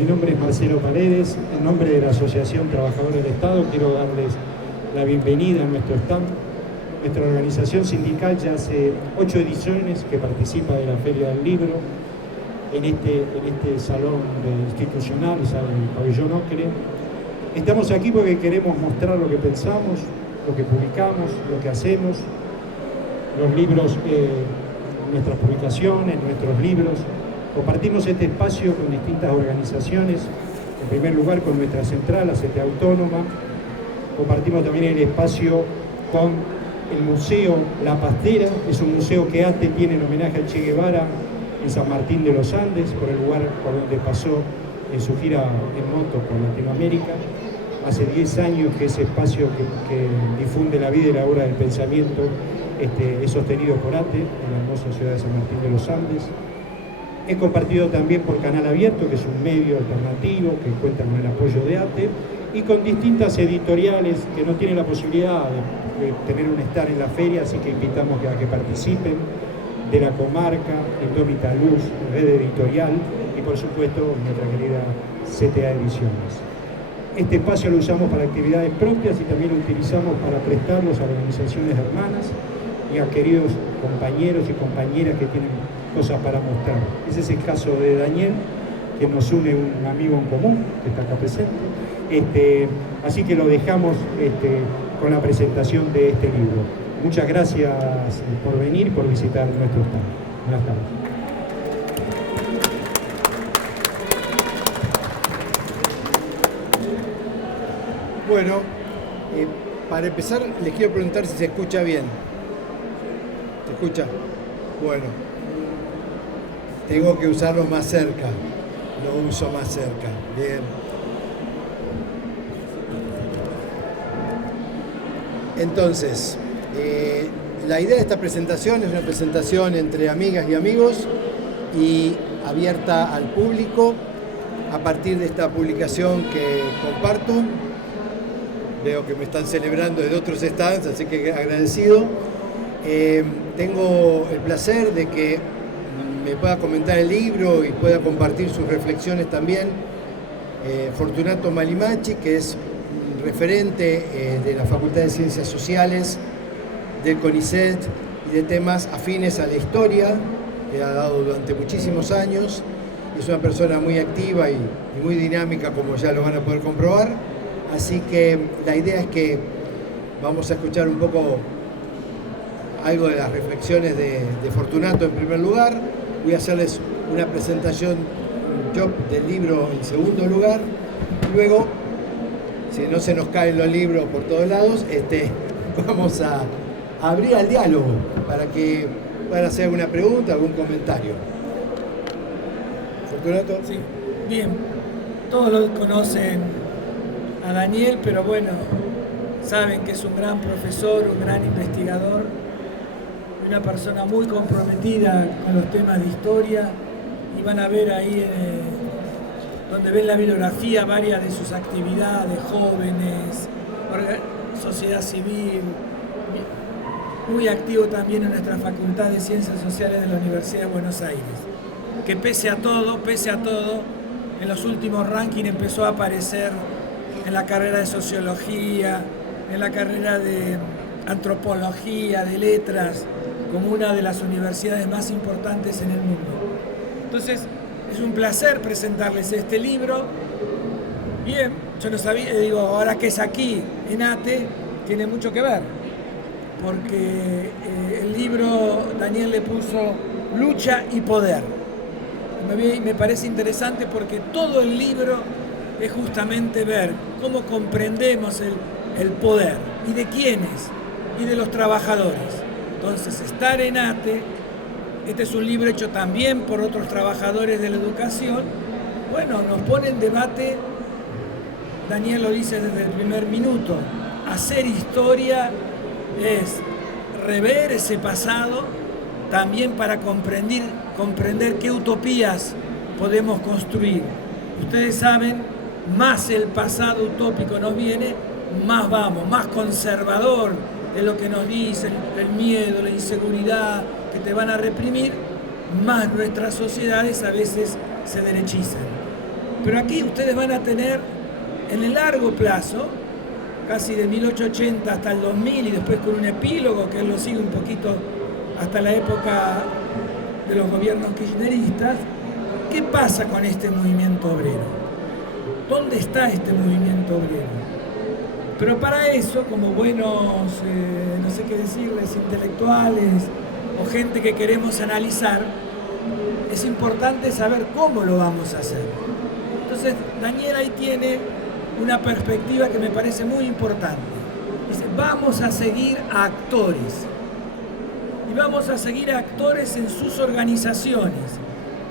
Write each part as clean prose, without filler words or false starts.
mi nombre es Marcelo Paredes. En nombre de la Asociación Trabajadores del Estado quiero darles la bienvenida a nuestro stand. Nuestra organización sindical ya hace 8 ediciones que participa de la Feria del Libro en este salón institucional, el Pabellón Ocre. Estamos aquí porque queremos mostrar lo que pensamos, lo que publicamos, lo que hacemos, los libros, nuestras publicaciones, nuestros libros. Compartimos este espacio con distintas organizaciones, en primer lugar con nuestra central, la CTA Autónoma. Compartimos también el espacio con el Museo La Pastera, es un museo que ATE tiene en homenaje a Che Guevara en San Martín de los Andes, por el lugar por donde pasó en su gira en moto por Latinoamérica. Hace 10 años que ese espacio que difunde la vida y la obra del pensamiento es sostenido por ATE en la hermosa ciudad de San Martín de los Andes. He compartido también por Canal Abierto, que es un medio alternativo que cuenta con el apoyo de ATE, y con distintas editoriales que no tienen la posibilidad de tener un stand en la feria, así que invitamos a que participen, de la comarca, Indómita Luz, Red Editorial y por supuesto nuestra querida CTA Ediciones. Este espacio lo usamos para actividades propias y también lo utilizamos para prestarlos a organizaciones hermanas y a queridos compañeros y compañeras que tienen cosas para mostrar. Ese es el caso de Daniel, que nos une un amigo en común, que está acá presente. Así que lo dejamos con la presentación de este libro. Muchas gracias por venir y por visitar nuestro stand. Buenas tardes. Bueno, para empezar les quiero preguntar si se escucha bien. ¿Se escucha? Bueno, tengo que usarlo más cerca. Lo uso más cerca. Bien. Entonces, la idea de esta presentación es una presentación entre amigas y amigos y abierta al público a partir de esta publicación que comparto. Veo que me están celebrando desde otros stands, así que agradecido. Tengo el placer de que me pueda comentar el libro y pueda compartir sus reflexiones también Fortunato Malimachi, que es referente de la Facultad de Ciencias Sociales del CONICET y de temas afines a la historia, que ha dado durante muchísimos años. Es una persona muy activa y muy dinámica, como ya lo van a poder comprobar. Así que la idea es que vamos a escuchar un poco algo de las reflexiones de Fortunato en primer lugar. Voy a hacerles una presentación yo del libro en segundo lugar. Luego, si no se nos caen los libros por todos lados, vamos a abrir al diálogo para que puedan hacer alguna pregunta, algún comentario. Fortunato. Sí, bien. Todos lo conocen a Daniel, pero bueno, saben que es un gran profesor, un gran investigador, una persona muy comprometida con los temas de historia, y van a ver ahí donde ven la bibliografía varias de sus actividades, jóvenes, sociedad civil, muy activo también en nuestra Facultad de Ciencias Sociales de la Universidad de Buenos Aires, que pese a todo, en los últimos rankings empezó a aparecer en la carrera de Sociología, en la carrera de Antropología, de Letras, como una de las universidades más importantes en el mundo. Entonces, es un placer presentarles este libro. Bien, yo no sabía, digo, ahora que es aquí, en ATE, tiene mucho que ver, porque el libro Daniel le puso Lucha y Poder. Me parece interesante porque todo el libro es justamente ver cómo comprendemos el poder y de quiénes y de los trabajadores. Entonces, estar en ATE, este es un libro hecho también por otros trabajadores de la educación, bueno, nos pone en debate, Daniel lo dice desde el primer minuto, hacer historia es rever ese pasado también para comprender qué utopías podemos construir. Ustedes saben, más el pasado utópico nos viene, más vamos, más conservador de lo que nos dicen, el miedo, la inseguridad, que te van a reprimir, más nuestras sociedades a veces se derechizan. Pero aquí ustedes van a tener en el largo plazo, casi de 1880 hasta el 2000 y después con un epílogo que él lo sigue un poquito hasta la época de los gobiernos kirchneristas, ¿qué pasa con este movimiento obrero? ¿Dónde está este movimiento obrero? Pero para eso, como buenos, no sé qué decirles, intelectuales o gente que queremos analizar, es importante saber cómo lo vamos a hacer. Entonces, Daniel ahí tiene una perspectiva que me parece muy importante. Dice, vamos a seguir a actores. Y vamos a seguir a actores en sus organizaciones.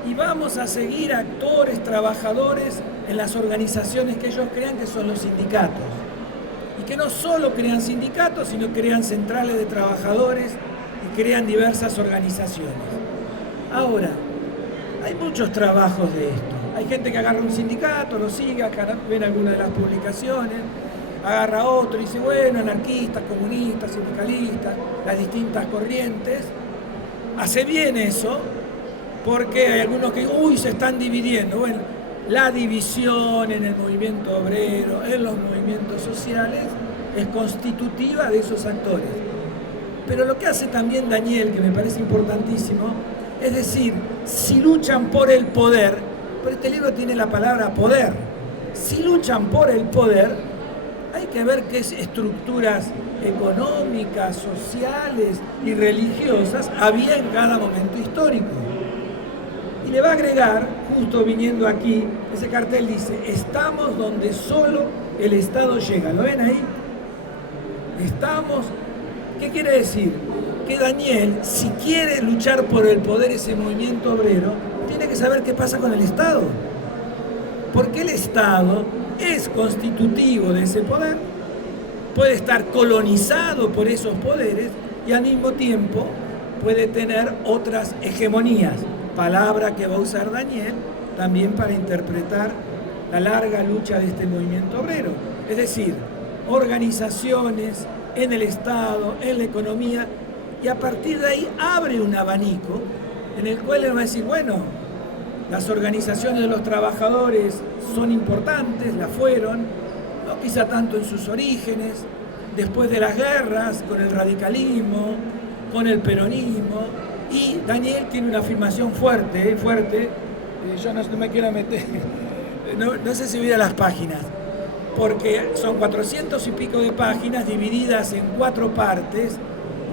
Y vamos a seguir a actores, trabajadores en las organizaciones que ellos crean, que son los sindicatos. Y que no solo crean sindicatos, sino crean centrales de trabajadores y crean diversas organizaciones. Ahora, hay muchos trabajos de esto. Hay gente que agarra un sindicato, lo sigue, ven alguna de las publicaciones, agarra otro y dice, bueno, anarquistas, comunistas, sindicalistas, las distintas corrientes. Hace bien eso, porque hay algunos que, se están dividiendo. Bueno, la división en el movimiento obrero, en los movimientos sociales, es constitutiva de esos actores. Pero lo que hace también Daniel, que me parece importantísimo, es decir, si luchan por el poder, pero este libro tiene la palabra poder, si luchan por el poder, hay que ver qué estructuras económicas, sociales y religiosas había en cada momento histórico. Y le va a agregar, justo viniendo aquí, ese cartel dice, estamos donde solo el Estado llega. ¿Lo ven ahí? Estamos. ¿Qué quiere decir? Que Daniel, si quiere luchar por el poder, ese movimiento obrero, tiene que saber qué pasa con el Estado. Porque el Estado es constitutivo de ese poder, puede estar colonizado por esos poderes y al mismo tiempo puede tener otras hegemonías. Palabra que va a usar Daniel también para interpretar la larga lucha de este movimiento obrero. Es decir, organizaciones en el Estado, en la economía, y a partir de ahí abre un abanico en el cual él va a decir, bueno, las organizaciones de los trabajadores son importantes, la fueron, no quizá tanto en sus orígenes, después de las guerras, con el radicalismo, con el peronismo. Y Daniel tiene una afirmación fuerte, yo no me quiero meter, no sé si voy a las páginas, porque son 400 y pico de páginas divididas en 4 partes,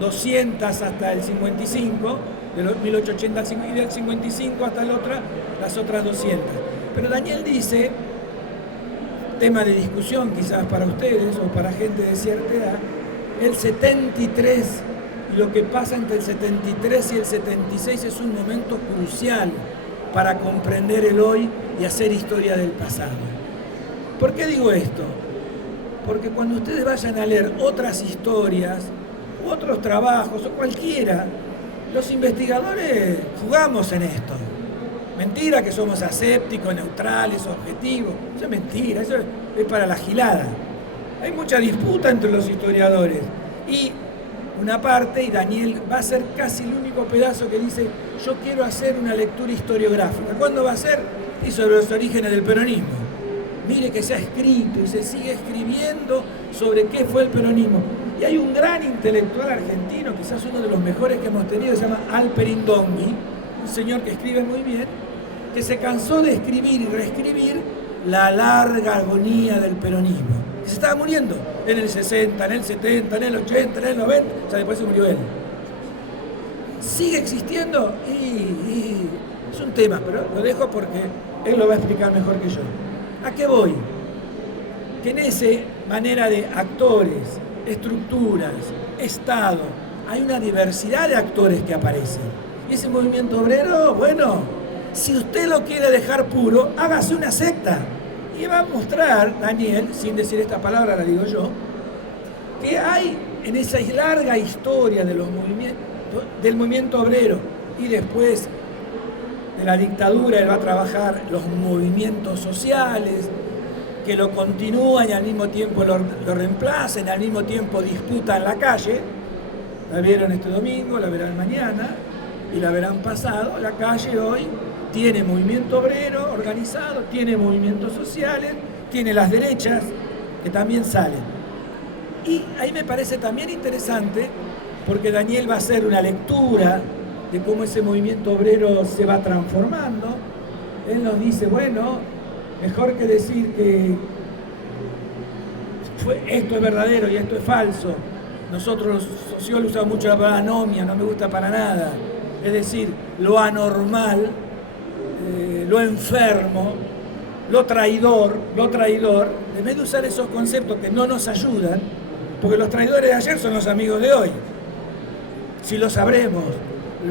200 hasta el 55, de los 1880 y del 55 hasta las otras 200. Pero Daniel dice, tema de discusión quizás para ustedes o para gente de cierta edad, el 73, y lo que pasa entre el 73 y el 76 es un momento crucial para comprender el hoy y hacer historia del pasado. ¿Por qué digo esto? Porque cuando ustedes vayan a leer otras historias, otros trabajos o cualquiera, los investigadores jugamos en esto. Mentira que somos asépticos, neutrales, objetivos. Eso es mentira, eso es para la gilada. Hay mucha disputa entre los historiadores. Y una parte, y Daniel va a ser casi el único pedazo que dice, yo quiero hacer una lectura historiográfica. ¿Cuándo va a ser? Y sobre los orígenes del peronismo. Mire que se ha escrito y se sigue escribiendo sobre qué fue el peronismo. Y hay un gran intelectual argentino, quizás uno de los mejores que hemos tenido, se llama Alperin Dongui, un señor que escribe muy bien, que se cansó de escribir y reescribir la larga agonía del peronismo. Y se estaba muriendo en el 60, en el 70, en el 80, en el 90, o sea, después se murió él. ¿Sigue existiendo? Y es un tema, pero lo dejo porque él lo va a explicar mejor que yo. ¿A qué voy? Que en esa manera de actores, estructuras, Estado, hay una diversidad de actores que aparecen. Y ese movimiento obrero, bueno, si usted lo quiere dejar puro, hágase una secta. Y va a mostrar, Daniel, sin decir esta palabra, la digo yo, que hay en esa larga historia de los movimientos, del movimiento obrero y después de la dictadura, él va a trabajar los movimientos sociales, que lo continúan y al mismo tiempo lo reemplazan, al mismo tiempo disputan la calle. La vieron este domingo, la verán mañana y la verán pasado. La calle hoy tiene movimiento obrero organizado, tiene movimientos sociales, tiene las derechas que también salen. Y ahí me parece también interesante, porque Daniel va a hacer una lectura de cómo ese movimiento obrero se va transformando. Él nos dice, bueno, mejor que decir que esto es verdadero y esto es falso. Nosotros los sociólogos usamos mucho la palabra anomia, no me gusta para nada. Es decir, lo anormal, lo enfermo, lo traidor, en vez de usar esos conceptos que no nos ayudan, porque los traidores de ayer son los amigos de hoy. Si lo sabremos,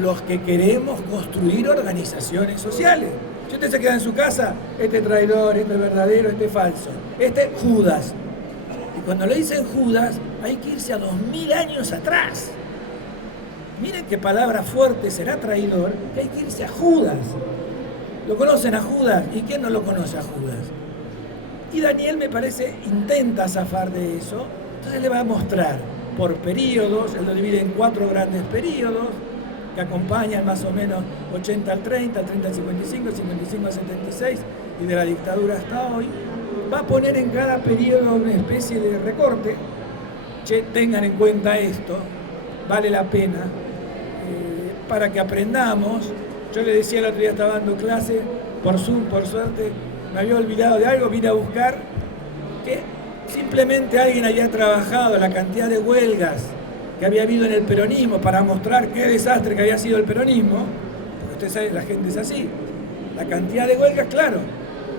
los que queremos construir organizaciones sociales. Si usted se queda en su casa, este es traidor, este es verdadero, este es falso, este es Judas. Y cuando le dicen Judas, hay que irse a 2000 años atrás. Miren qué palabra fuerte, será traidor, que hay que irse a Judas. ¿Lo conocen a Judas? ¿Y quién no lo conoce a Judas? Y Daniel, me parece, intenta zafar de eso. Entonces le va a mostrar por periodos, él lo divide en 4 grandes periodos, que acompañan más o menos 80 al 30, 30 al 55, 55 al 76, y de la dictadura hasta hoy. Va a poner en cada periodo una especie de recorte. Che, tengan en cuenta esto, vale la pena, para que aprendamos. Yo le decía el otro día, estaba dando clase por Zoom, por suerte, me había olvidado de algo, vine a buscar que simplemente alguien había trabajado la cantidad de huelgas que había habido en el peronismo para mostrar qué desastre que había sido el peronismo, porque usted sabe, la gente es así, la cantidad de huelgas, claro,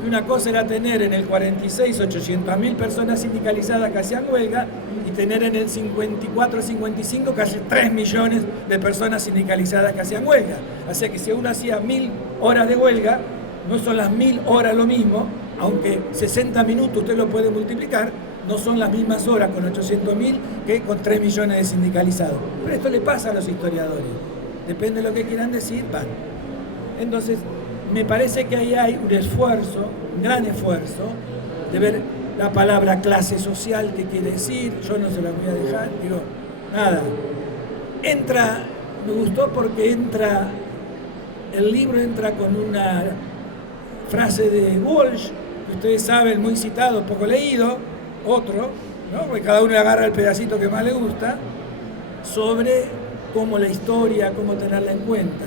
una cosa era tener en el 46 800.000 personas sindicalizadas que hacían huelga y tener en el 54-55 casi 3 millones de personas sindicalizadas que hacían huelga. Así que si uno hacía 1000 horas de huelga, no son las 1000 horas lo mismo, aunque 60 minutos usted lo puede multiplicar, no son las mismas horas con 800.000 que con 3 millones de sindicalizados. Pero esto le pasa a los historiadores. Depende de lo que quieran decir, van. Entonces, me parece que ahí hay un esfuerzo, un gran esfuerzo, de ver la palabra clase social, qué quiere decir. Yo no se la voy a dejar, digo, nada. Entra, me gustó porque el libro entra con una frase de Walsh, que ustedes saben, muy citado, poco leído, otro, ¿no? Porque cada uno agarra el pedacito que más le gusta, sobre cómo la historia, cómo tenerla en cuenta.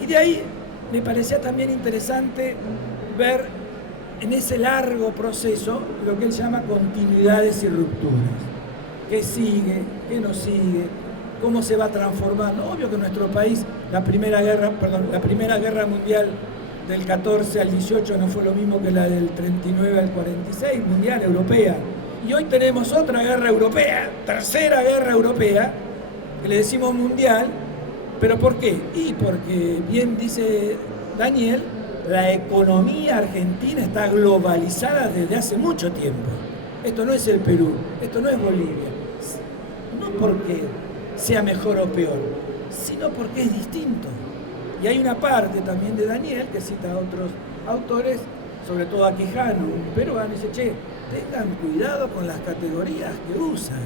Y de ahí me parecía también interesante ver en ese largo proceso lo que él llama continuidades y rupturas. ¿Qué sigue? ¿Qué no sigue? ¿Cómo se va transformando? Obvio que en nuestro país la primera guerra mundial del 14 al 18 no fue lo mismo que la del 39 al 46, mundial, europea. Y hoy tenemos otra guerra europea, tercera guerra europea, que le decimos mundial. ¿Pero por qué? Y porque, bien dice Daniel, la economía argentina está globalizada desde hace mucho tiempo. Esto no es el Perú, esto no es Bolivia. No porque sea mejor o peor, sino porque es distinto. Y hay una parte también de Daniel que cita a otros autores, sobre todo a Quijano, un peruano, y dice, che, tengan cuidado con las categorías que usan,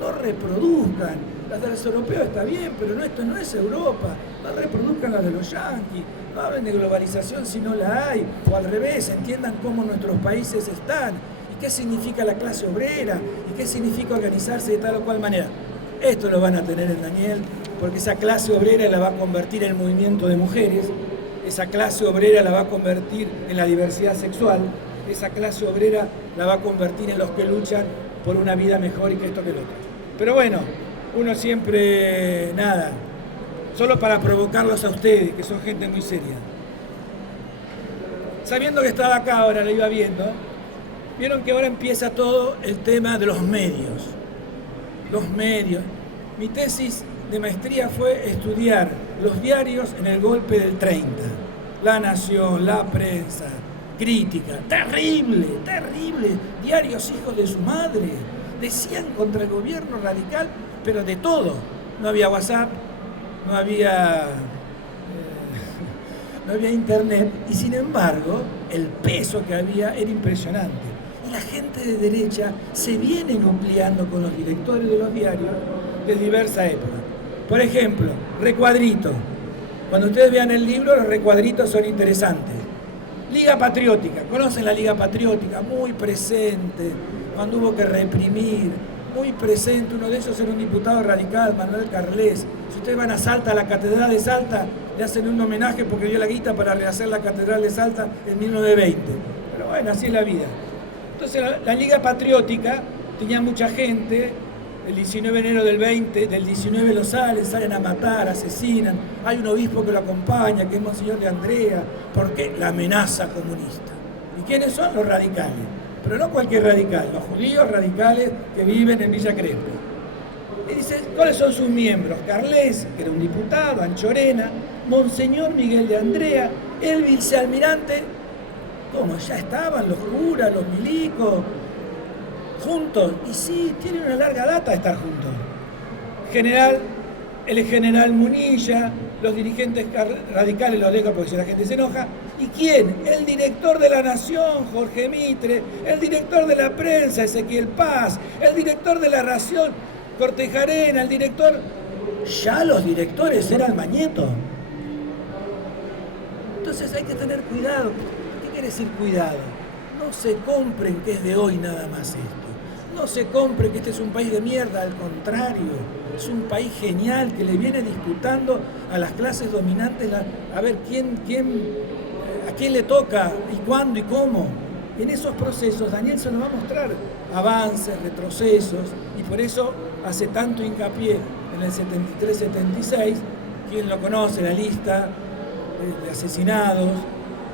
no reproduzcan. Las de los europeos está bien, pero esto no es Europa, no reproduzcan las de los yanquis, no hablen de globalización si no la hay, o al revés, entiendan cómo nuestros países están, y qué significa la clase obrera, y qué significa organizarse de tal o cual manera. Esto lo van a tener en Daniel, porque esa clase obrera la va a convertir en movimiento de mujeres, esa clase obrera la va a convertir en la diversidad sexual, esa clase obrera la va a convertir en los que luchan por una vida mejor y que esto que lo otro. Pero bueno, uno siempre, nada, solo para provocarlos a ustedes, que son gente muy seria. Sabiendo que estaba acá ahora, lo iba viendo, vieron que ahora empieza todo el tema de los medios. Los medios. Mi tesis de maestría fue estudiar los diarios en el golpe del 30. La Nación, La Prensa, Crítica. Terrible, terrible. Diarios hijos de su madre. Decían contra el gobierno radical, pero de todo. No había WhatsApp, no había internet, y sin embargo el peso que había era impresionante. Y la gente de derecha se viene nucleando con los directores de los diarios de diversa época. Por ejemplo, Recuadrito. Cuando ustedes vean el libro, los recuadritos son interesantes. Liga Patriótica, ¿conocen la Liga Patriótica? Muy presente, cuando hubo que reprimir, muy presente. Uno de ellos era un diputado radical, Manuel Carles. Si ustedes van a Salta, a la Catedral de Salta, le hacen un homenaje porque dio la guita para rehacer la Catedral de Salta en 1920. Pero bueno, así es la vida. Entonces la Liga Patriótica tenía mucha gente. El 19 de enero del 19 lo salen a matar, asesinan. Hay un obispo que lo acompaña, que es Monseñor de Andrea, porque la amenaza comunista. ¿Y quiénes son? Los radicales. Pero no cualquier radical, los judíos radicales que viven en Villa Crespo. Y dice, ¿cuáles son sus miembros? Carles, que era un diputado, Anchorena, Monseñor Miguel de Andrea, el vicealmirante, ¿cómo? Ya estaban los curas, los milicos, juntos. Y sí, tienen una larga data de estar juntos. El general Munilla, los dirigentes radicales los dejan porque si la gente se enoja. ¿Y quién? El director de La Nación, Jorge Mitre, el director de la prensa, Ezequiel Paz, el director de La Ración, Cortejarena, el director... Ya los directores eran Mañeto. Entonces hay que tener cuidado. ¿Qué quiere decir cuidado? No se compren que es de hoy nada más esto. No se compre que este es un país de mierda, al contrario, es un país genial que le viene disputando a las clases dominantes a ver a quién le toca y cuándo y cómo. En esos procesos Daniel se nos va a mostrar avances, retrocesos, y por eso hace tanto hincapié en el 73-76, quien lo conoce, la lista de asesinados,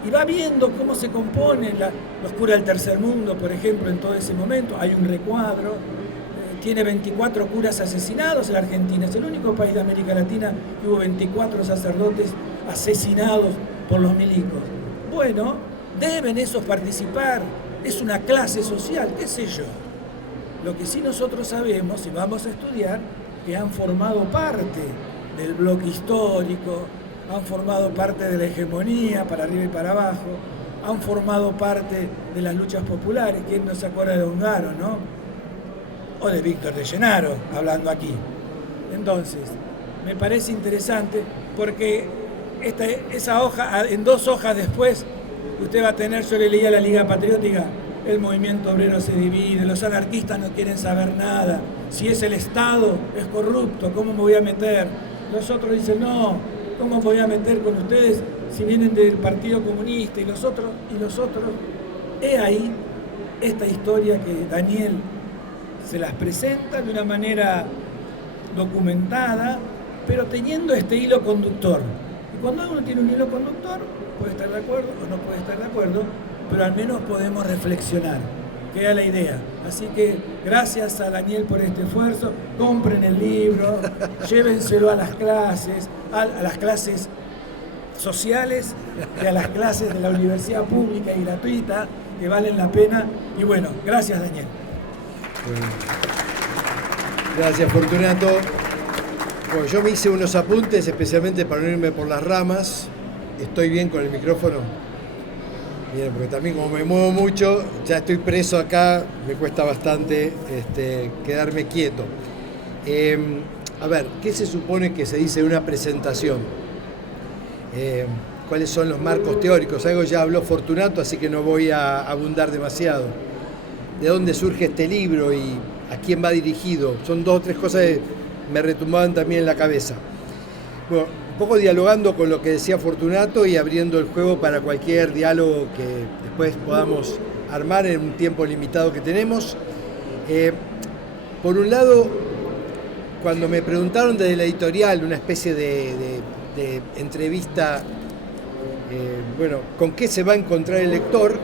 y va viendo cómo se componen los curas del tercer mundo, por ejemplo, en todo ese momento. Hay un recuadro, tiene 24 curas asesinados en la Argentina. Es el único país de América Latina que hubo 24 sacerdotes asesinados por los milicos. Bueno, deben esos participar, es una clase social, qué sé yo. Lo que sí nosotros sabemos, y vamos a estudiar, que han formado parte del bloque histórico, han formado parte de la hegemonía para arriba y para abajo, han formado parte de las luchas populares. ¿Quién no se acuerda de Ongaro, no? O de Víctor de Llenaro, hablando aquí. Entonces, me parece interesante porque esa hoja, en 2 hojas después, usted va a tener, yo le leía la Liga Patriótica, el movimiento obrero se divide, los anarquistas no quieren saber nada, si es el Estado, es corrupto, ¿cómo me voy a meter? Los otros dicen, no, ¿cómo me voy a meter con ustedes si vienen del Partido Comunista? Y los otros. He ahí esta historia que Daniel se las presenta de una manera documentada, pero teniendo este hilo conductor. Y cuando uno tiene un hilo conductor, puede estar de acuerdo o no puede estar de acuerdo, pero al menos podemos reflexionar. Queda la idea. Así que gracias a Daniel por este esfuerzo. Compren el libro, llévenselo a las clases sociales y a las clases de la universidad pública y gratuita, que valen la pena. Y bueno, gracias Daniel. Bueno. Gracias Fortunato. Bueno, yo me hice unos apuntes especialmente para no irme por las ramas. ¿Estoy bien con el micrófono? Bien, porque también como me muevo mucho, ya estoy preso acá, me cuesta bastante quedarme quieto. A ver, ¿qué se supone que se dice en una presentación? ¿Cuáles son los marcos teóricos? Algo ya habló Fortunato, así que no voy a abundar demasiado. ¿De dónde surge este libro y a quién va dirigido? Son 2 o 3 cosas que me retumbaban también en la cabeza. Bueno, un poco dialogando con lo que decía Fortunato y abriendo el juego para cualquier diálogo que después podamos armar en un tiempo limitado que tenemos. Por un lado, cuando me preguntaron desde la editorial, una especie de entrevista, ¿con qué se va a encontrar el lector?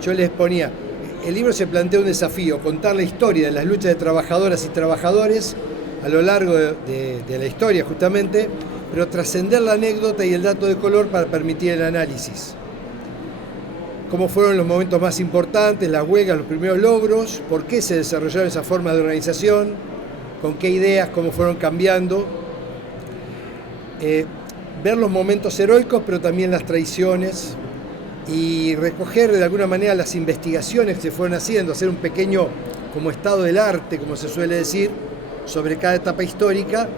Yo les ponía, el libro se plantea un desafío, contar la historia de las luchas de trabajadoras y trabajadores a lo largo de la historia justamente, pero trascender la anécdota y el dato de color para permitir el análisis. Cómo fueron los momentos más importantes, las huelgas, los primeros logros, por qué se desarrollaron esas formas de organización, con qué ideas, cómo fueron cambiando. Ver los momentos heroicos, pero también las traiciones, y recoger de alguna manera las investigaciones que se fueron haciendo, hacer un pequeño como estado del arte, como se suele decir, sobre cada etapa histórica,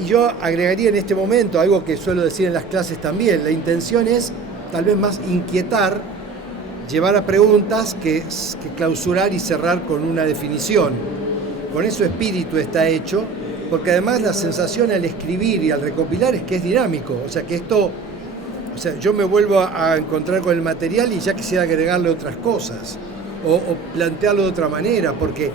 Y yo agregaría en este momento algo que suelo decir en las clases también. La intención es tal vez más inquietar, llevar a preguntas que clausurar y cerrar con una definición. Con ese espíritu está hecho, porque además la sensación al escribir y al recopilar es que es dinámico. O sea, que esto, yo me vuelvo a encontrar con el material y ya quisiera agregarle otras cosas o plantearlo de otra manera, porque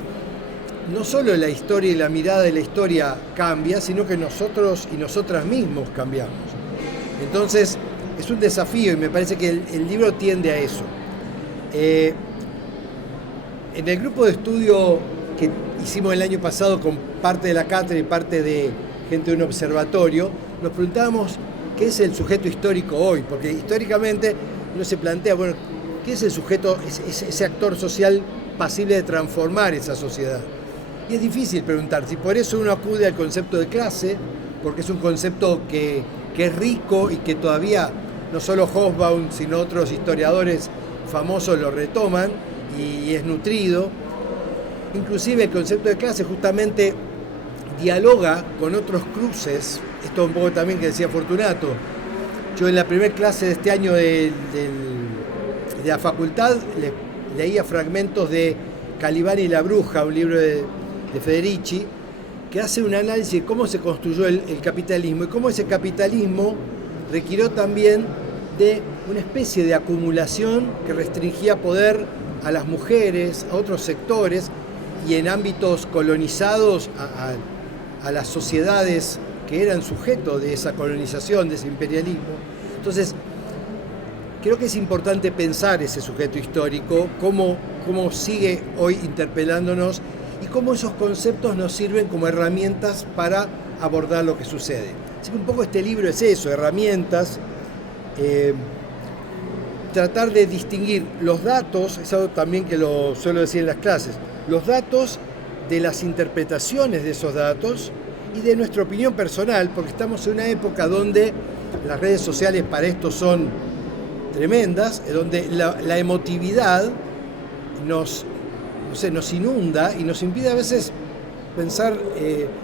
no solo la historia y la mirada de la historia cambia, sino que nosotros y nosotras mismos cambiamos. Entonces, es un desafío y me parece que el libro tiende a eso. En el grupo de estudio que hicimos el año pasado con parte de la cátedra y parte de gente de un observatorio, nos preguntábamos qué es el sujeto histórico hoy, porque históricamente uno se plantea, bueno, ¿qué es el sujeto, ese actor social pasible de transformar esa sociedad? Y es difícil preguntar, si por eso uno acude al concepto de clase, porque es un concepto que es rico y que todavía no solo Hobsbawm, sino otros historiadores famosos lo retoman y es nutrido. Inclusive el concepto de clase justamente dialoga con otros cruces, esto un poco también que decía Fortunato. Yo en la primera clase de este año de la facultad leía fragmentos de Calibán y la bruja, un libro de Federici, que hace un análisis de cómo se construyó el capitalismo y cómo ese capitalismo requirió también de una especie de acumulación que restringía poder a las mujeres, a otros sectores y en ámbitos colonizados a las sociedades que eran sujetos de esa colonización, de ese imperialismo. Entonces, creo que es importante pensar ese sujeto histórico, cómo sigue hoy interpelándonos y cómo esos conceptos nos sirven como herramientas para abordar lo que sucede. Así que un poco este libro es eso, herramientas, tratar de distinguir los datos, es algo también que lo suelo decir en las clases, los datos de las interpretaciones de esos datos y de nuestra opinión personal, porque estamos en una época donde las redes sociales para esto son tremendas, donde la emotividad nos inunda y nos impide a veces pensar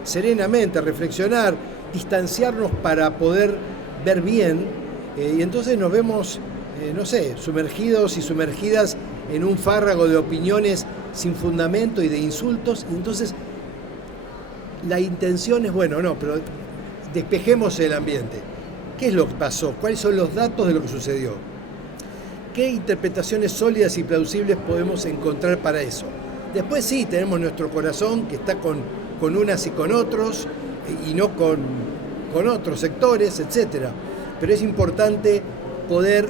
serenamente, reflexionar, distanciarnos para poder ver bien, y entonces nos vemos, sumergidos y sumergidas en un fárrago de opiniones sin fundamento y de insultos, y entonces la intención es, pero despejemos el ambiente. ¿Qué es lo que pasó? ¿Cuáles son los datos de lo que sucedió? ¿Qué interpretaciones sólidas y plausibles podemos encontrar para eso? Después sí, tenemos nuestro corazón que está con unas y con otros, y no con otros sectores, etc. Pero es importante poder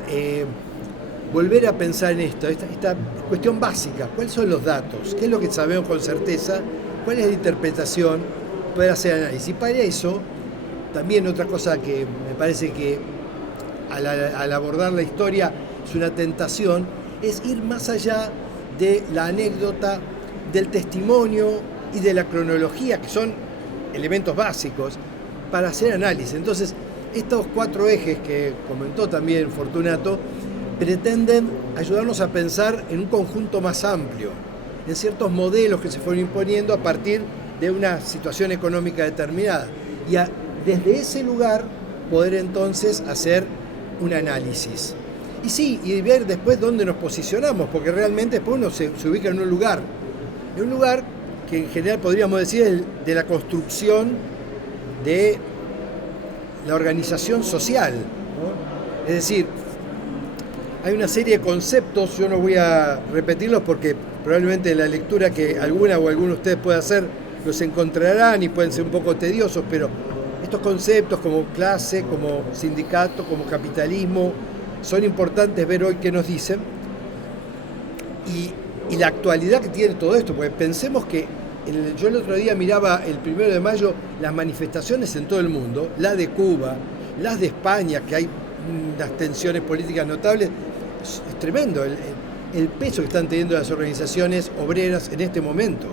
volver a pensar en esta cuestión básica. ¿Cuáles son los datos? ¿Qué es lo que sabemos con certeza? ¿Cuál es la interpretación? Poder hacer análisis. Y para eso, también otra cosa que me parece que al abordar la historia es una tentación, es ir más allá de la anécdota, del testimonio y de la cronología, que son elementos básicos, para hacer análisis. Entonces, estos 4 ejes que comentó también Fortunato, pretenden ayudarnos a pensar en un conjunto más amplio, en ciertos modelos que se fueron imponiendo a partir de una situación económica determinada. Y desde ese lugar poder entonces hacer un análisis. Y sí, y ver después dónde nos posicionamos, porque realmente después uno se ubica en un lugar que en general podríamos decir es de la construcción de la organización social, ¿no? Es decir, hay una serie de conceptos, yo no voy a repetirlos porque probablemente en la lectura que alguna o alguno de ustedes pueda hacer los encontrarán y pueden ser un poco tediosos, pero estos conceptos como clase, como sindicato, como capitalismo, son importantes ver hoy qué nos dicen y la actualidad que tiene todo esto, porque pensemos que yo el otro día miraba el 1 de mayo las manifestaciones en todo el mundo, las de Cuba, las de España, que hay unas tensiones políticas notables, es tremendo el peso que están teniendo las organizaciones obreras en este momento.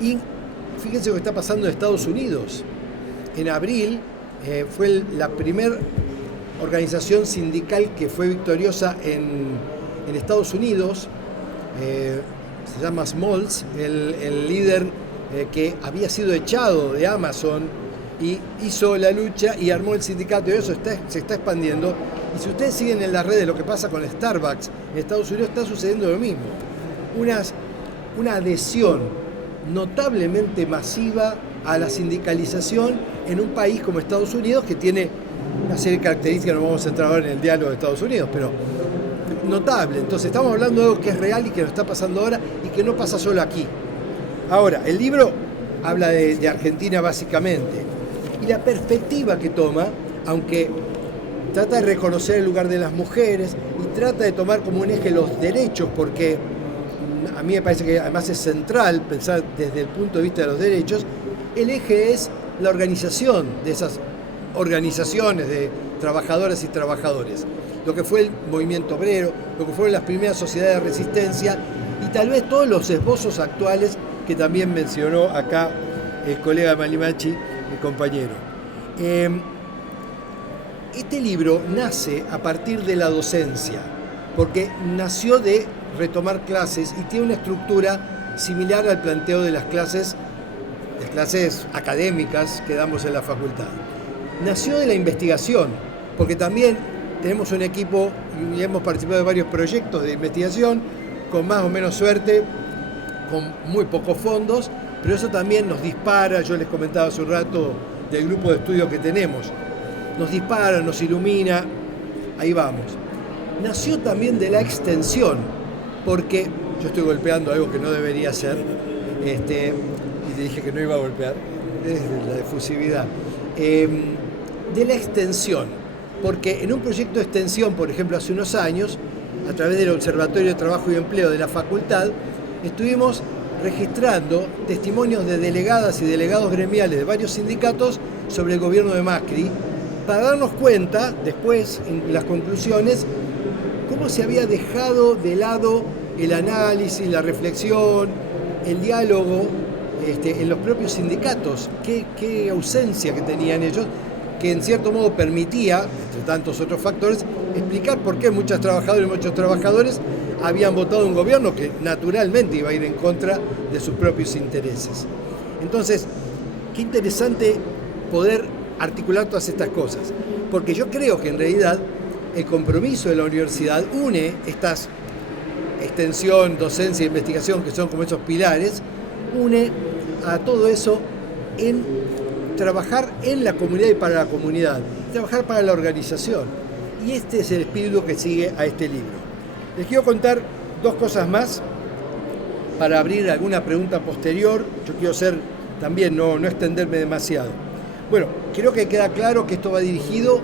Y fíjense lo que está pasando en Estados Unidos. En abril fue la primera organización sindical que fue victoriosa en Estados Unidos, se llama Smalls, el líder que había sido echado de Amazon y hizo la lucha y armó el sindicato, y eso se está expandiendo. Y si ustedes siguen en las redes lo que pasa con Starbucks en Estados Unidos, está sucediendo lo mismo. Una adhesión notablemente masiva a la sindicalización en un país como Estados Unidos, que tiene una serie de características, no vamos a entrar ahora en el diálogo de Estados Unidos, pero notable. Entonces estamos hablando de algo que es real y que nos está pasando ahora y que no pasa solo aquí. Ahora, el libro habla de Argentina básicamente, y la perspectiva que toma, aunque trata de reconocer el lugar de las mujeres y trata de tomar como un eje los derechos, porque a mí me parece que además es central pensar desde el punto de vista de los derechos, el eje es la organización de esas organizaciones de trabajadoras y trabajadores, lo que fue el movimiento obrero, lo que fueron las primeras sociedades de resistencia y tal vez todos los esbozos actuales que también mencionó acá el colega Malimachi, mi compañero. Este libro nace a partir de la docencia, porque nació de retomar clases y tiene una estructura similar al planteo de las clases académicas que damos en la facultad. Nació de la investigación, porque también tenemos un equipo y hemos participado de varios proyectos de investigación, con más o menos suerte, con muy pocos fondos, pero eso también nos dispara. Yo les comentaba hace un rato del grupo de estudio que tenemos, nos dispara, nos ilumina, ahí vamos. Nació también de la extensión, porque yo estoy golpeando algo que no debería hacer, y te dije que no iba a golpear, es la efusividad, de la extensión, porque en un proyecto de extensión, por ejemplo, hace unos años, a través del Observatorio de Trabajo y Empleo de la facultad, estuvimos registrando testimonios de delegadas y delegados gremiales de varios sindicatos sobre el gobierno de Macri, para darnos cuenta, después, en las conclusiones, cómo se había dejado de lado el análisis, la reflexión, el diálogo en los propios sindicatos. Qué ausencia que tenían ellos, que en cierto modo permitía, entre tantos otros factores, explicar por qué muchas trabajadoras y muchos trabajadores habían votado un gobierno que naturalmente iba a ir en contra de sus propios intereses. Entonces, qué interesante poder articular todas estas cosas, porque yo creo que en realidad el compromiso de la universidad une estas extensión, docencia e investigación, que son como esos pilares, une a todo eso en trabajar en la comunidad y para la comunidad, trabajar para la organización. Y este es el espíritu que sigue a este libro. Les quiero contar dos cosas más para abrir alguna pregunta posterior. Yo quiero ser también, no extenderme demasiado. Bueno, creo que queda claro que esto va dirigido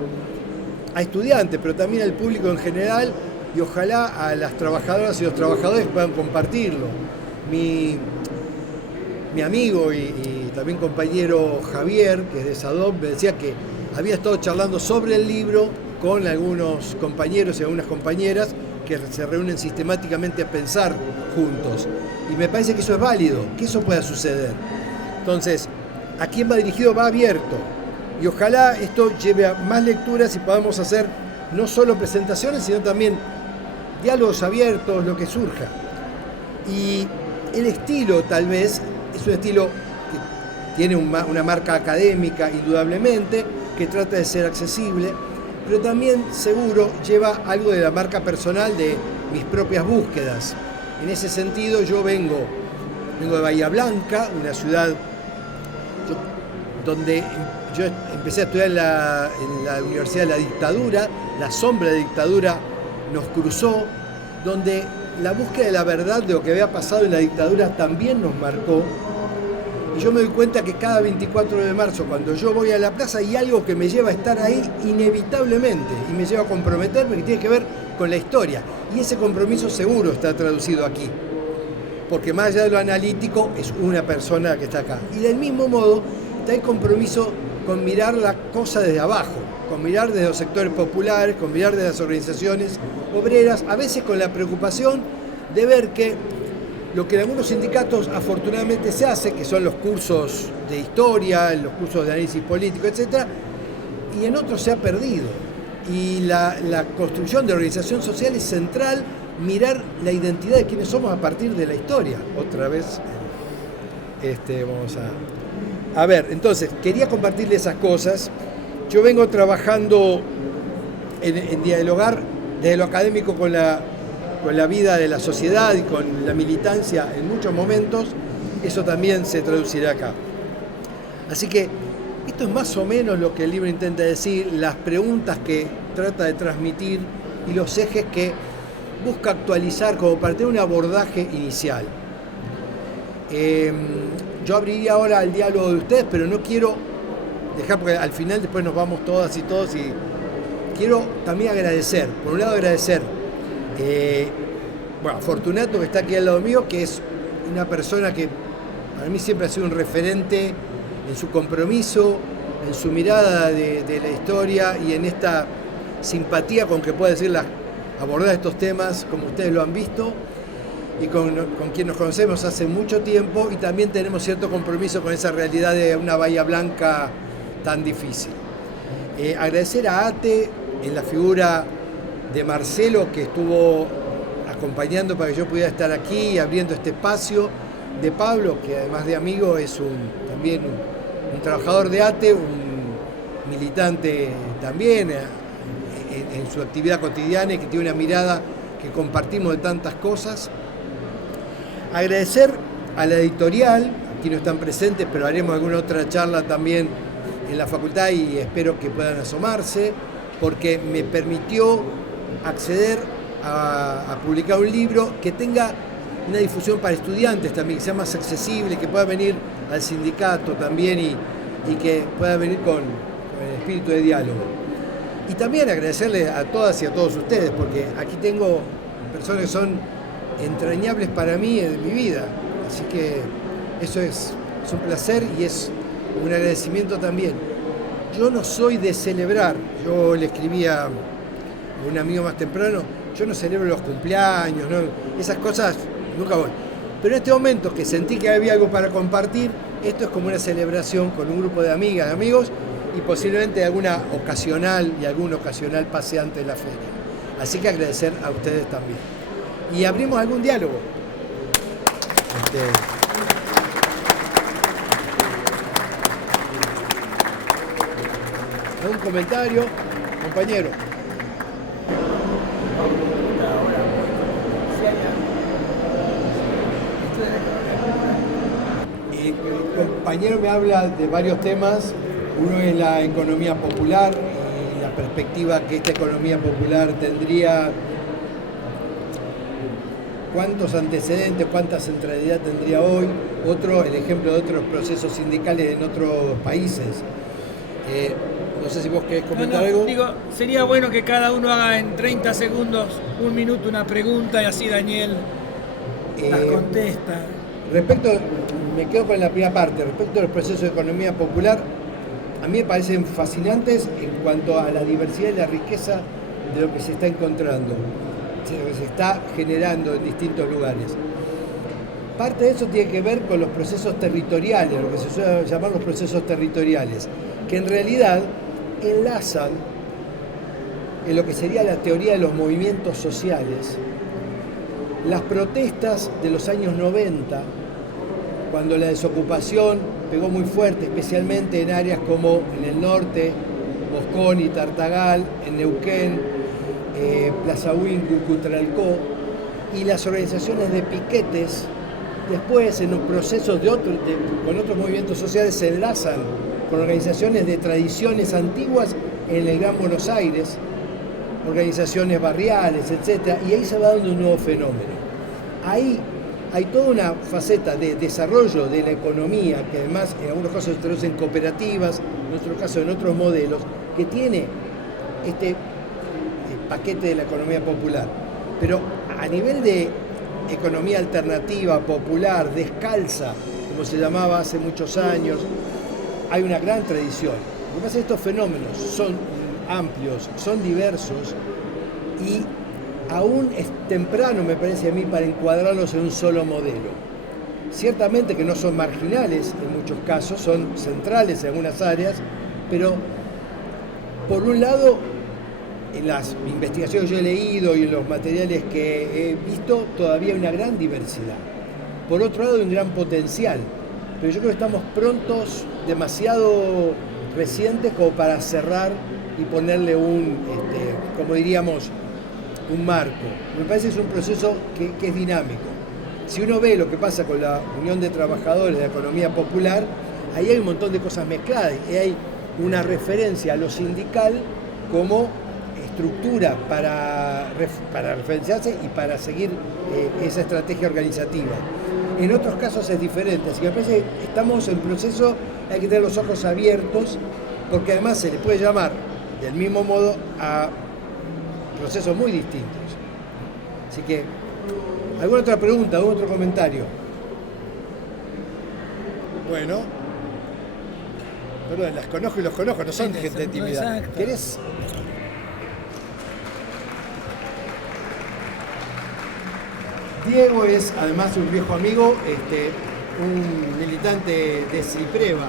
a estudiantes, pero también al público en general, y ojalá a las trabajadoras y los trabajadores puedan compartirlo. Mi amigo y también compañero Javier, que es de SADOP, me decía que había estado charlando sobre el libro con algunos compañeros y algunas compañeras que se reúnen sistemáticamente a pensar juntos. Y me parece que eso es válido, que eso pueda suceder. Entonces, ¿a quién va dirigido? Va abierto. Y ojalá esto lleve a más lecturas y podamos hacer no solo presentaciones, sino también diálogos abiertos, lo que surja. Y el estilo, tal vez, es un estilo que tiene una marca académica, indudablemente, que trata de ser accesible, pero también, seguro, lleva algo de la marca personal de mis propias búsquedas. En ese sentido, yo vengo de Bahía Blanca, una ciudad donde yo empecé a estudiar en la Universidad de la Dictadura, la sombra de dictadura nos cruzó, donde la búsqueda de la verdad de lo que había pasado en la dictadura también nos marcó. Y yo me doy cuenta que cada 24 de marzo, cuando yo voy a la plaza, hay algo que me lleva a estar ahí inevitablemente y me lleva a comprometerme, que tiene que ver con la historia. Y ese compromiso seguro está traducido aquí, porque más allá de lo analítico, es una persona que está acá. Y del mismo modo, está el compromiso con mirar la cosa desde abajo, con mirar desde los sectores populares, con mirar desde las organizaciones obreras, a veces con la preocupación de ver que lo que en algunos sindicatos afortunadamente se hace, que son los cursos de historia, los cursos de análisis político, etc., y en otros se ha perdido. Y la construcción de organización social es central, mirar la identidad de quienes somos a partir de la historia. Otra vez, vamos a A ver, entonces, quería compartirle esas cosas. Yo vengo trabajando en dialogar desde lo académico con la vida de la sociedad y con la militancia en muchos momentos. Eso también se traducirá acá. Así que esto es más o menos lo que el libro intenta decir, las preguntas que trata de transmitir y los ejes que busca actualizar como para tener un abordaje inicial. Yo abriría ahora el diálogo de ustedes, pero no quiero dejar, porque al final después nos vamos todas y todos, y quiero también agradecer, por un lado agradecer a Fortunato, que está aquí al lado mío, que es una persona que para mí siempre ha sido un referente en su compromiso, en su mirada de la historia y en esta simpatía con que puede decir abordar estos temas como ustedes lo han visto, y con quien nos conocemos hace mucho tiempo, y también tenemos cierto compromiso con esa realidad de una Bahía Blanca tan difícil. Agradecer a ATE en la figura de Marcelo, que estuvo acompañando para que yo pudiera estar aquí y abriendo este espacio, de Pablo, que además de amigo es también un trabajador de ATE, un militante también en su actividad cotidiana y que tiene una mirada que compartimos de tantas cosas. Agradecer a la editorial, aquí no están presentes, pero haremos alguna otra charla también en la facultad y espero que puedan asomarse, porque me permitió acceder a publicar un libro que tenga una difusión para estudiantes también, que sea más accesible, que pueda venir al sindicato también y que pueda venir con el espíritu de diálogo. Y también agradecerles a todas y a todos ustedes, porque aquí tengo personas que son entrañables para mí en mi vida, así que eso es un placer y es un agradecimiento también. Yo no soy de celebrar, yo le escribía a un amigo más temprano, yo no celebro los cumpleaños, ¿no? Esas cosas nunca voy. Pero en este momento que sentí que había algo para compartir, esto es como una celebración con un grupo de amigas, de amigos, y posiblemente alguna ocasional y algún ocasional paseante en la feria. Así que agradecer a ustedes también. Y abrimos algún diálogo. ¿Algún comentario? Compañero. El compañero me habla de varios temas. Uno es la economía popular y la perspectiva que esta economía popular tendría, cuántos antecedentes, cuánta centralidad tendría hoy. Otro, el ejemplo de otros procesos sindicales en otros países. No sé si vos querés comentar algo. Digo, sería bueno que cada uno haga en 30 segundos, un minuto, una pregunta y así Daniel las contesta. Me quedo con la primera parte. Respecto a los procesos de economía popular, a mí me parecen fascinantes en cuanto a la diversidad y la riqueza de lo que se está encontrando, lo que se está generando en distintos lugares. Parte de eso tiene que ver con los procesos territoriales, lo que se suele llamar los procesos territoriales, que en realidad enlazan en lo que sería la teoría de los movimientos sociales, las protestas de los años 90, cuando la desocupación pegó muy fuerte, especialmente en áreas como en el norte, Moscón y Tartagal, en Neuquén, Plaza Huíncuyo, Cutralcó, y las organizaciones de piquetes, después en los procesos con otros movimientos sociales se enlazan con organizaciones de tradiciones antiguas en el Gran Buenos Aires, organizaciones barriales, etc. Y ahí se va dando un nuevo fenómeno. Ahí hay toda una faceta de desarrollo de la economía, que además en algunos casos se traduce en cooperativas, en otros casos en otros modelos, que tiene este paquete de la economía popular. Pero a nivel de economía alternativa, popular, descalza, como se llamaba hace muchos años, hay una gran tradición. Lo que pasa es que estos fenómenos son amplios, son diversos y aún es temprano, me parece a mí, para encuadrarlos en un solo modelo. Ciertamente que no son marginales en muchos casos, son centrales en algunas áreas, pero por un lado, en las investigaciones que yo he leído y en los materiales que he visto, todavía hay una gran diversidad. Por otro lado, hay un gran potencial. pero yo creo que estamos prontos, demasiado recientes como para cerrar y ponerle como diríamos, un marco. Me parece que es un proceso que es dinámico. Si uno ve lo que pasa con la Unión de Trabajadores de la Economía Popular, ahí hay un montón de cosas mezcladas y hay una referencia a lo sindical como estructura para referenciarse y para seguir esa estrategia organizativa. En otros casos es diferente, así que me parece que estamos en proceso, hay que tener los ojos abiertos, porque además se le puede llamar del mismo modo a procesos muy distintos. Así que, ¿alguna otra pregunta, algún otro comentario? Bueno, perdón, las conozco y los conozco, no son gente tímida. ¿Querés? Diego es además un viejo amigo, un militante de CIPREVA.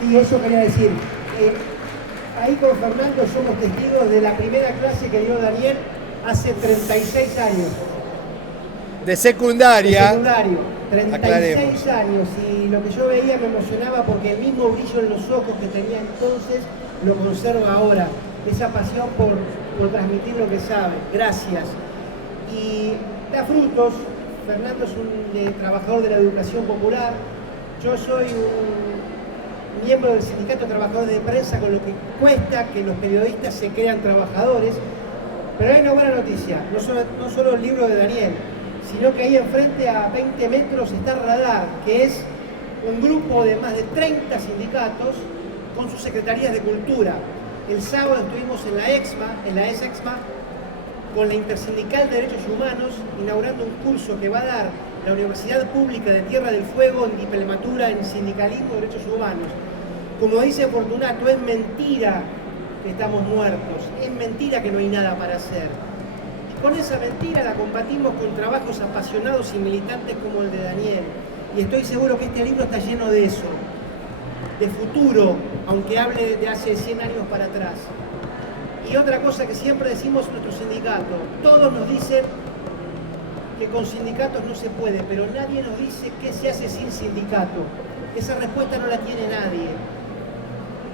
Sí, eso quería decir. Ahí con Fernando somos testigos de la primera clase que dio Daniel hace 36 años. De secundaria. De secundario. 36 aclaremos. años. Y lo que yo veía me emocionaba porque el mismo brillo en los ojos que tenía entonces lo conserva ahora. Esa pasión por transmitir lo que sabe. Gracias. Y da frutos. Fernando es un trabajador de la educación popular. Yo soy un miembro del Sindicato de Trabajadores de Prensa, con lo que cuesta que los periodistas se crean trabajadores. Pero hay una buena noticia, no solo el libro de Daniel, sino que ahí enfrente a 20 metros está Radar, que es un grupo de más de 30 sindicatos con sus secretarías de cultura. El sábado estuvimos en la ESEXMA, con la Intersindical de Derechos Humanos, inaugurando un curso que va a dar la Universidad Pública de Tierra del Fuego en diplomatura en sindicalismo y derechos humanos. Como dice Fortunato, es mentira que estamos muertos, es mentira que no hay nada para hacer. Y con esa mentira la combatimos con trabajos apasionados y militantes como el de Daniel. Y estoy seguro que este libro está lleno de eso, de futuro, aunque hable de hace 100 años para atrás. Y otra cosa que siempre decimos en nuestro sindicato, todos nos dicen que con sindicatos no se puede, pero nadie nos dice qué se hace sin sindicato. Esa respuesta no la tiene nadie.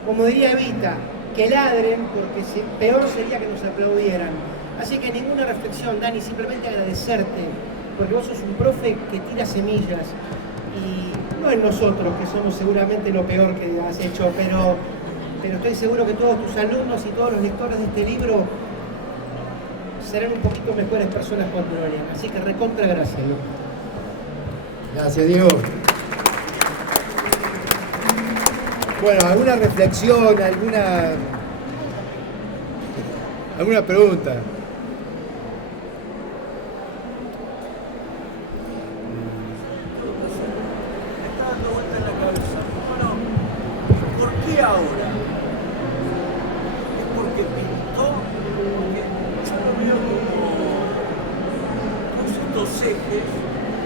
Como diría Evita, que ladren, porque peor sería que nos aplaudieran. Así que ninguna reflexión, Dani, simplemente agradecerte, porque vos sos un profe que tira semillas, y no en nosotros, que somos seguramente lo peor que has hecho, pero estoy seguro que todos tus alumnos y todos los lectores de este libro serán un poquito mejores personas cuando lo lean. Así que recontra gracias, ¿no? Gracias, Diego. Bueno, ¿alguna reflexión, alguna pregunta? Me está dando vuelta en la cabeza. Bueno, ¿por qué ahora? ¿Es porque pintó? Porque yo lo veo como dos ejes,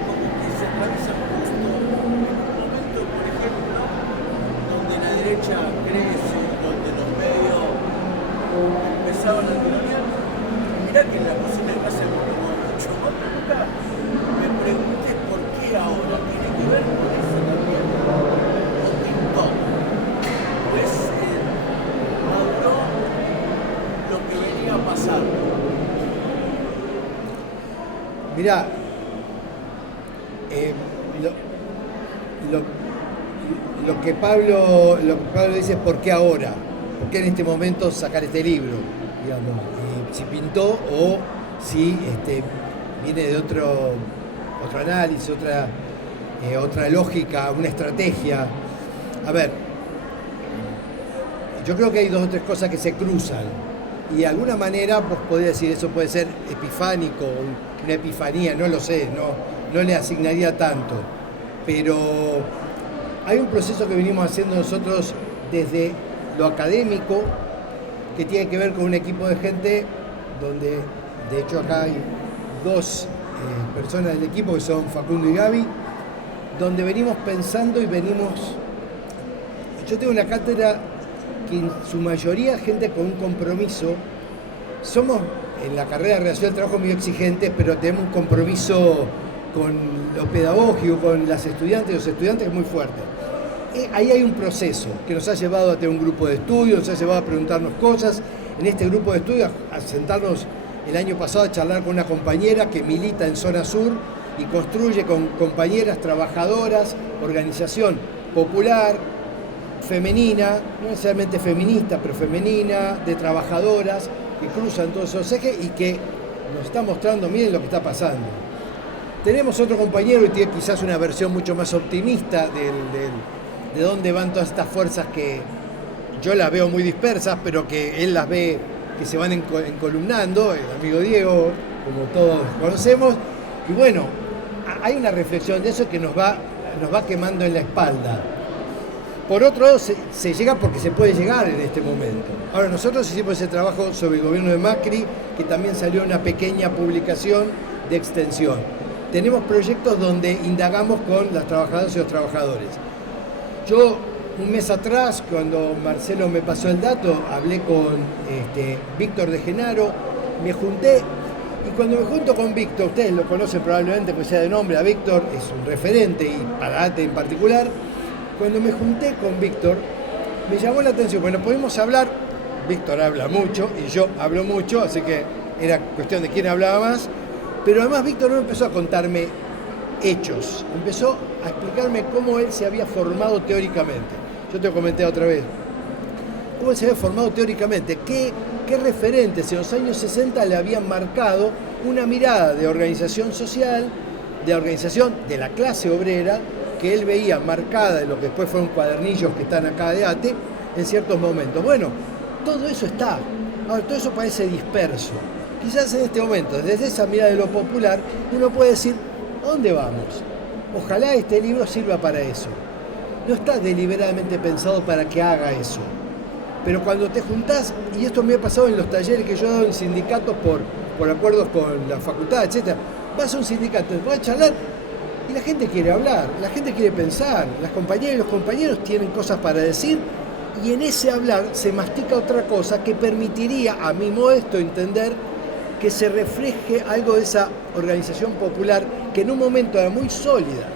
como que se atraviesan justo en un momento, por ejemplo, donde la derecha crece, donde los medios empezaban a tirar. Mirá que la cosa me pasa como mucho. Nunca me pregunté por qué ahora. Tiene que ver con eso también. Los pintó. Pues maduró lo que venía pasando. Mirá, lo que Pablo dice es ¿por qué ahora? ¿Por qué en este momento sacar este libro? Digamos, si pintó o si viene de otro análisis, otra lógica, una estrategia. A ver, yo creo que hay dos o tres cosas que se cruzan y de alguna manera pues podría decir eso puede ser epifánico, una epifanía, no lo sé, no le asignaría tanto, pero hay un proceso que venimos haciendo nosotros desde lo académico que tiene que ver con un equipo de gente donde, de hecho acá hay dos personas del equipo que son Facundo y Gaby, donde venimos pensando y yo tengo una cátedra que en su mayoría gente con un compromiso, somos en la carrera de relación del trabajo muy exigentes, pero tenemos un compromiso con lo pedagógico, con las estudiantes y los estudiantes es muy fuerte. Ahí hay un proceso que nos ha llevado a tener un grupo de estudio, nos ha llevado a preguntarnos cosas. En este grupo de estudio, a sentarnos el año pasado a charlar con una compañera que milita en Zona Sur y construye con compañeras trabajadoras, organización popular, femenina, no necesariamente feminista, pero femenina, de trabajadoras, que cruzan todos esos ejes y que nos está mostrando, miren lo que está pasando. Tenemos otro compañero y tiene quizás una versión mucho más optimista de dónde van todas estas fuerzas que yo las veo muy dispersas, pero que él las ve que se van encolumnando, el amigo Diego, como todos conocemos, y bueno, hay una reflexión de eso que nos va quemando en la espalda. Por otro lado, se llega porque se puede llegar en este momento. Ahora, nosotros hicimos ese trabajo sobre el gobierno de Macri, que también salió una pequeña publicación de extensión. Tenemos proyectos donde indagamos con las trabajadoras y los trabajadores. Yo, un mes atrás, cuando Marcelo me pasó el dato, hablé con Víctor de Genaro, me junté, y cuando me junto con Víctor, ustedes lo conocen probablemente porque sea de nombre, a Víctor es un referente, y para ATE en particular. Cuando me junté con Víctor, me llamó la atención, bueno, podemos hablar, Víctor habla mucho y yo hablo mucho, así que era cuestión de quién hablaba más, pero además Víctor no empezó a contarme hechos, empezó a explicarme cómo él se había formado teóricamente. Yo te lo comenté otra vez, cómo él se había formado teóricamente, qué referentes en los años 60 le habían marcado una mirada de organización social, de organización de la clase obrera, que él veía marcada en lo que después fueron cuadernillos que están acá de ATE en ciertos momentos. Bueno, todo eso está. Ahora, todo eso parece disperso. Quizás en este momento, desde esa mirada de lo popular, uno puede decir, ¿a dónde vamos? Ojalá este libro sirva para eso. No está deliberadamente pensado para que haga eso. Pero cuando te juntás, y esto me ha pasado en los talleres que yo he dado en sindicatos por acuerdos con la facultad, etc., vas a un sindicato, vas a charlar, y la gente quiere hablar, la gente quiere pensar, las compañeras y los compañeros tienen cosas para decir, y en ese hablar se mastica otra cosa que permitiría, a mi modesto entender, que se refleje algo de esa organización popular que en un momento era muy sólida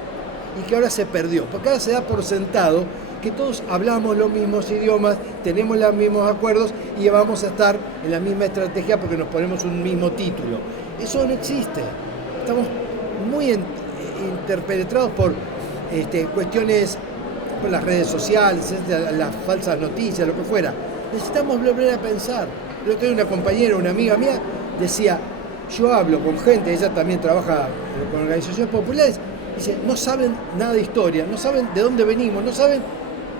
y que ahora se perdió, porque ahora se da por sentado que todos hablamos los mismos idiomas, tenemos los mismos acuerdos y vamos a estar en la misma estrategia porque nos ponemos un mismo título. Eso no existe. Estamos muy interpenetrados por cuestiones, por las redes sociales, las falsas noticias, lo que fuera. Necesitamos volver a pensar. Yo tengo una compañera, una amiga mía, decía, yo hablo con gente, ella también trabaja con organizaciones populares, dice, no saben nada de historia, no saben de dónde venimos, no saben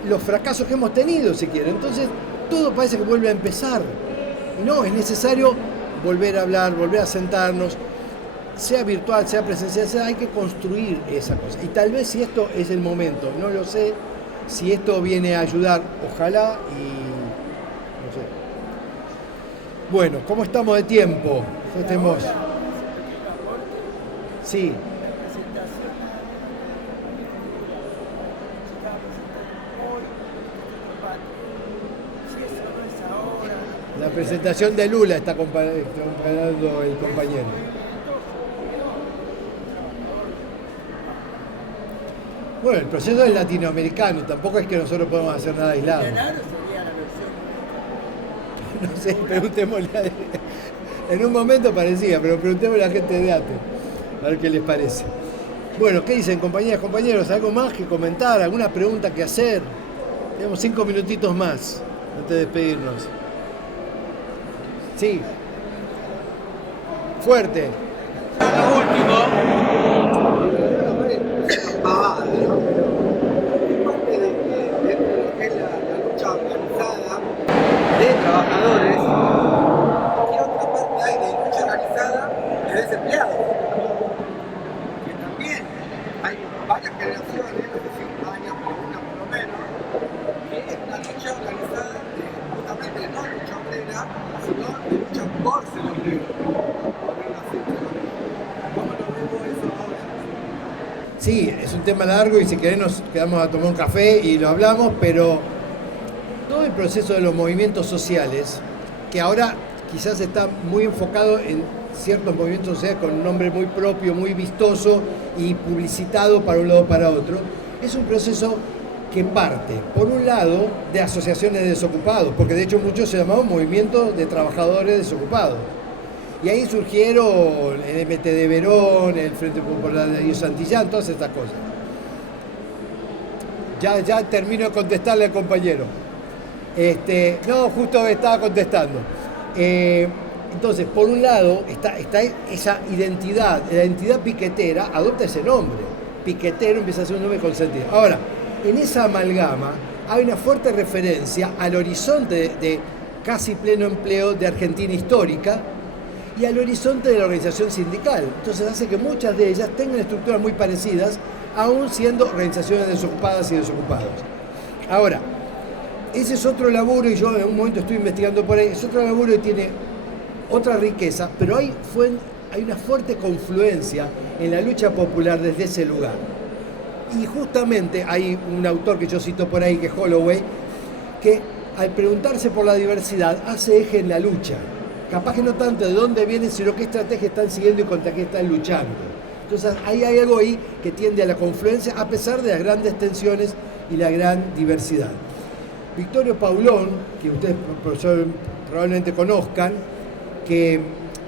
los fracasos que hemos tenido, si quieren. Entonces, todo parece que vuelve a empezar. Y no, es necesario volver a hablar, volver a sentarnos, sea virtual, sea presencial, hay que construir esa cosa. Y tal vez si esto es el momento, no lo sé, si esto viene a ayudar, ojalá, y no sé. Bueno, ¿cómo estamos de tiempo? Tenemos... Sí. La presentación de Lula está comparando el compañero. Bueno, el proceso es latinoamericano, tampoco es que nosotros podemos hacer nada aislado. No sé, preguntémosle en un momento parecía, pero preguntémosle a la gente de ATE, a ver qué les parece. Bueno, ¿qué dicen, compañeras, compañeros? ¿Algo más que comentar? ¿Alguna pregunta que hacer? Tenemos 5 minutitos más antes de despedirnos. Sí. Fuerte. Lo último. Parte de lo que es la lucha organizada de trabajadores, ¿qué otra parte hay de lucha organizada de desempleados? Que también hay varias generaciones, no sé si varias, pero una por lo menos, que es una lucha organizada de, justamente no lucha obrera, sino de lucha por ser obrero. ¿Cómo lo vemos eso ahora? Sí, es un tema largo y si querés nos quedamos a tomar un café y lo hablamos, pero todo el proceso de los movimientos sociales, que ahora quizás está muy enfocado en ciertos movimientos sociales con un nombre muy propio, muy vistoso y publicitado para un lado para otro. Es un proceso que parte, por un lado, de asociaciones de desocupados, porque de hecho muchos se llamaban movimientos de trabajadores desocupados. Y ahí surgieron el MT de Verón, el Frente Popular de Dios Santillán, todas estas cosas. Ya termino de contestarle al compañero. No, justo estaba contestando. Entonces, por un lado, está esa identidad, la identidad piquetera adopta ese nombre. Piquetero empieza a ser un nombre con sentido. Ahora, en esa amalgama hay una fuerte referencia al horizonte de casi pleno empleo de Argentina histórica y al horizonte de la organización sindical. Entonces hace que muchas de ellas tengan estructuras muy parecidas, aún siendo organizaciones desocupadas y desocupados. Ahora, ese es otro laburo, y yo en un momento estoy investigando por ahí, es otro laburo y tiene otra riqueza, pero hay una fuerte confluencia en la lucha popular desde ese lugar. Y justamente hay un autor que yo cito por ahí, que es Holloway, que al preguntarse por la diversidad hace eje en la lucha. Capaz que no tanto de dónde vienen, sino qué estrategia están siguiendo y contra qué están luchando. Entonces ahí hay algo ahí que tiende a la confluencia, a pesar de las grandes tensiones y la gran diversidad. Victorio Paulón, que ustedes probablemente conozcan, que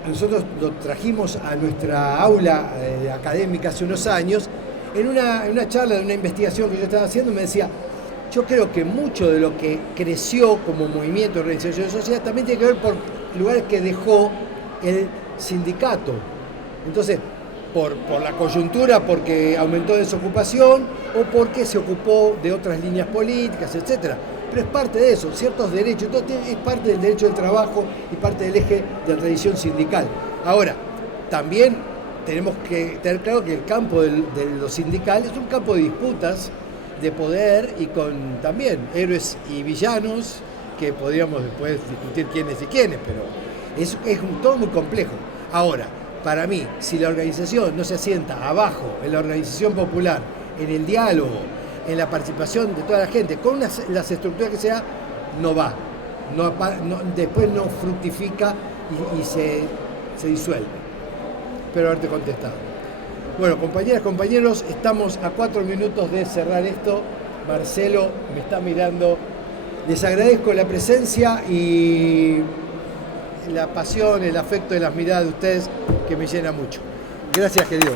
nosotros lo trajimos a nuestra aula académica hace unos años, en una charla de una investigación que yo estaba haciendo, me decía, yo creo que mucho de lo que creció como movimiento de organización de sociedad también tiene que ver por lugares que dejó el sindicato. Entonces, por la coyuntura, porque aumentó desocupación o porque se ocupó de otras líneas políticas, etcétera. Pero es parte de eso, ciertos derechos, entonces es parte del derecho del trabajo y parte del eje de la tradición sindical. Ahora, también tenemos que tener claro que el campo de lo sindical es un campo de disputas, de poder y con también héroes y villanos, que podríamos después discutir quiénes y quiénes, pero es todo muy complejo. Ahora, para mí, si la organización no se asienta abajo, en la organización popular, en el diálogo, en la participación de toda la gente, con las estructuras que sea, no va. Después no fructifica y se disuelve. Espero haberte contestado. Bueno, compañeras, compañeros, estamos a 4 minutos de cerrar esto. Marcelo me está mirando. Les agradezco la presencia y la pasión, el afecto de las miradas de ustedes, que me llena mucho. Gracias, querido.